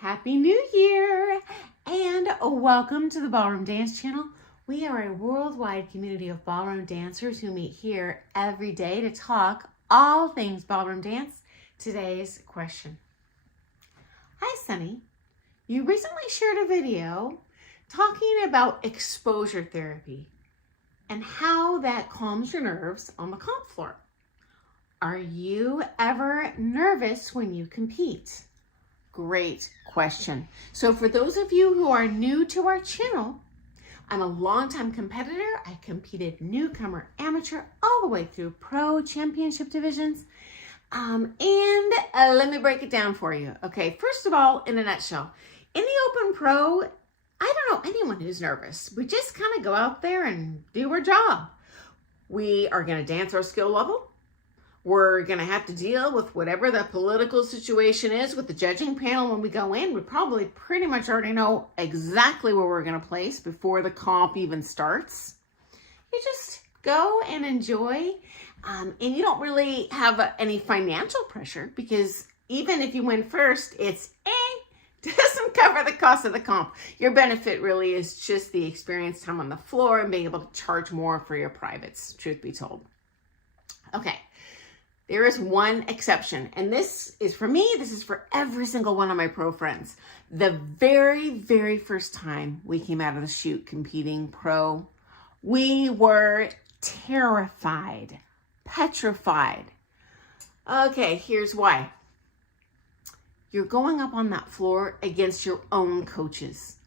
Happy New Year and welcome to the Ballroom Dance Channel. We are a worldwide community of ballroom dancers who meet here every day to talk all things ballroom dance. Today's question. Hi Sunny, you recently shared a video talking about exposure therapy and how that calms your nerves on the comp floor. Are you ever nervous when you compete? Great question. So for those of you who are new to our channel, I'm a longtime competitor. I competed newcomer, amateur, all the way through pro championship divisions. Let me break it down for you. Okay, first of all, in a nutshell, in the open pro, I don't know anyone who's nervous. We just kind of go out there and do our job. We are going to dance our skill level. We're going to have to deal with whatever the political situation is with the judging panel when we go in. We probably pretty much already know exactly where we're going to place before the comp even starts. You just go and enjoy, and you don't really have any financial pressure because even if you win first, it's doesn't cover the cost of the comp. Your benefit really is just the experience time on the floor and being able to charge more for your privates, truth be told. Okay. There is one exception, and this is for me, this is for every single one of my pro friends. The very, very first time we came out of the chute competing pro, we were terrified, petrified. Okay, here's why. You're going up on that floor against your own coaches,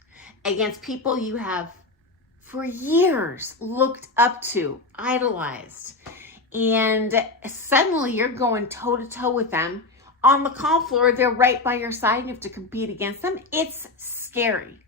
against people you have for years looked up to, idolized. And suddenly you're going toe to toe with them on the comp floor. They're right by your side and you have to compete against them. It's scary.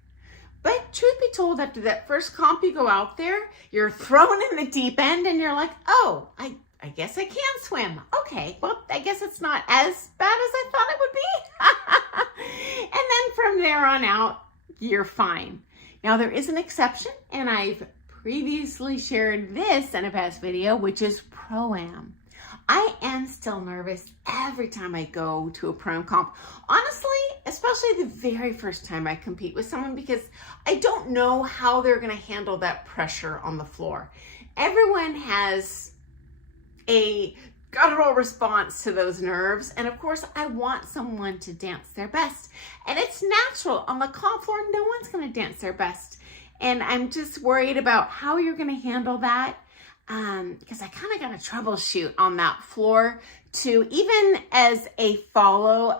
But truth be told, after that first comp, you go out there, you're thrown in the deep end and you're like, oh, I guess I can swim. Okay, well, I guess it's not as bad as I thought it would be. And then from there on out, you're fine. Now there is an exception, and I've previously shared this in a past video, which is Pro-Am. I am still nervous every time I go to a Pro-Am comp. Honestly, especially the very first time I compete with someone because I don't know how they're going to handle that pressure on the floor. Everyone has a guttural response to those nerves, and of course I want someone to dance their best, and it's natural. On the comp floor, no one's going to dance their best. And I'm just worried about how you're going to handle that because I kind of got to troubleshoot on that floor too. Even as a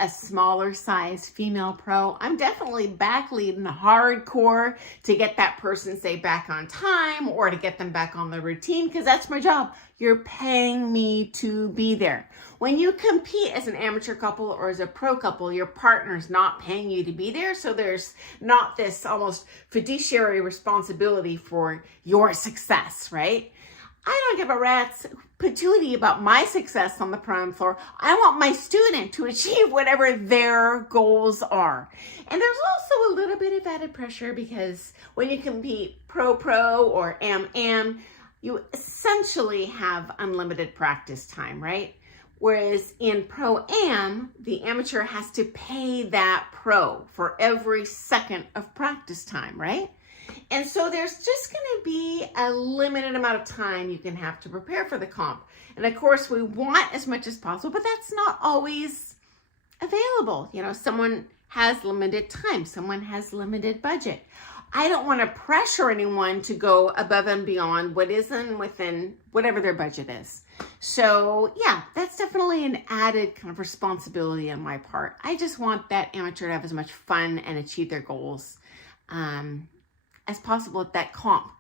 smaller size female pro, I'm definitely back leading hardcore to get that person, say, back on time or to get them back on the routine because that's my job. You're paying me to be there. When you compete as an amateur couple or as a pro couple, your partner's not paying you to be there. So there's not this almost fiduciary responsibility for your success, right? I don't give a rat's patootie about my success on the pro floor. I want my student to achieve whatever their goals are. And there's also a little bit of added pressure because when you compete pro or am, you essentially have unlimited practice time, right? Whereas in Pro-Am, the amateur has to pay that pro for every second of practice time, right? And so there's just going to be a limited amount of time you can have to prepare for the comp. And of course, we want as much as possible, but that's not always available. You know, someone has limited time, someone has limited budget. I don't want to pressure anyone to go above and beyond what isn't within whatever their budget is. So yeah, that's definitely an added kind of responsibility on my part. I just want that amateur to have as much fun and achieve their goals as possible at that comp.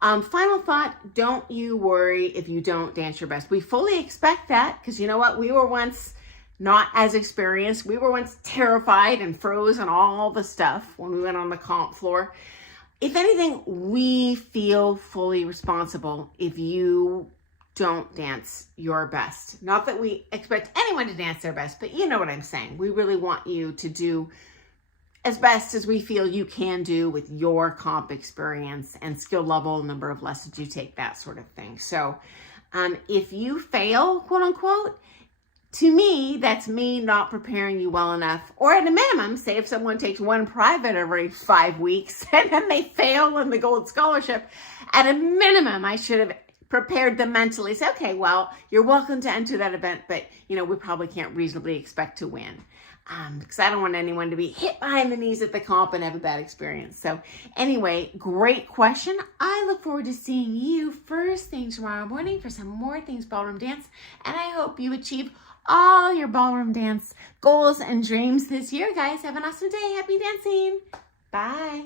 Final thought, don't you worry if you don't dance your best. We fully expect that because you know what? We were once not as experienced. We were once terrified and froze and all the stuff when we went on the comp floor. If anything, we feel fully responsible if you don't dance your best. Not that we expect anyone to dance their best, but you know what I'm saying. We really want you to do as best as we feel you can do with your comp experience and skill level, number of lessons you take, that sort of thing. So if you fail, quote unquote, To me, that's me not preparing you well enough. Or at a minimum, say if someone takes one private every 5 weeks and then they fail in the gold scholarship, at a minimum, I should have prepared them mentally. Say, okay, well, you're welcome to enter that event, but we probably can't reasonably expect to win. Because I don't want anyone to be hit behind the knees at the comp and have a bad experience. So anyway, great question. I look forward to seeing you first thing tomorrow morning for some more things ballroom dance. And I hope you achieve all your ballroom dance goals and dreams this year, guys. Have an awesome day. Happy dancing. Bye.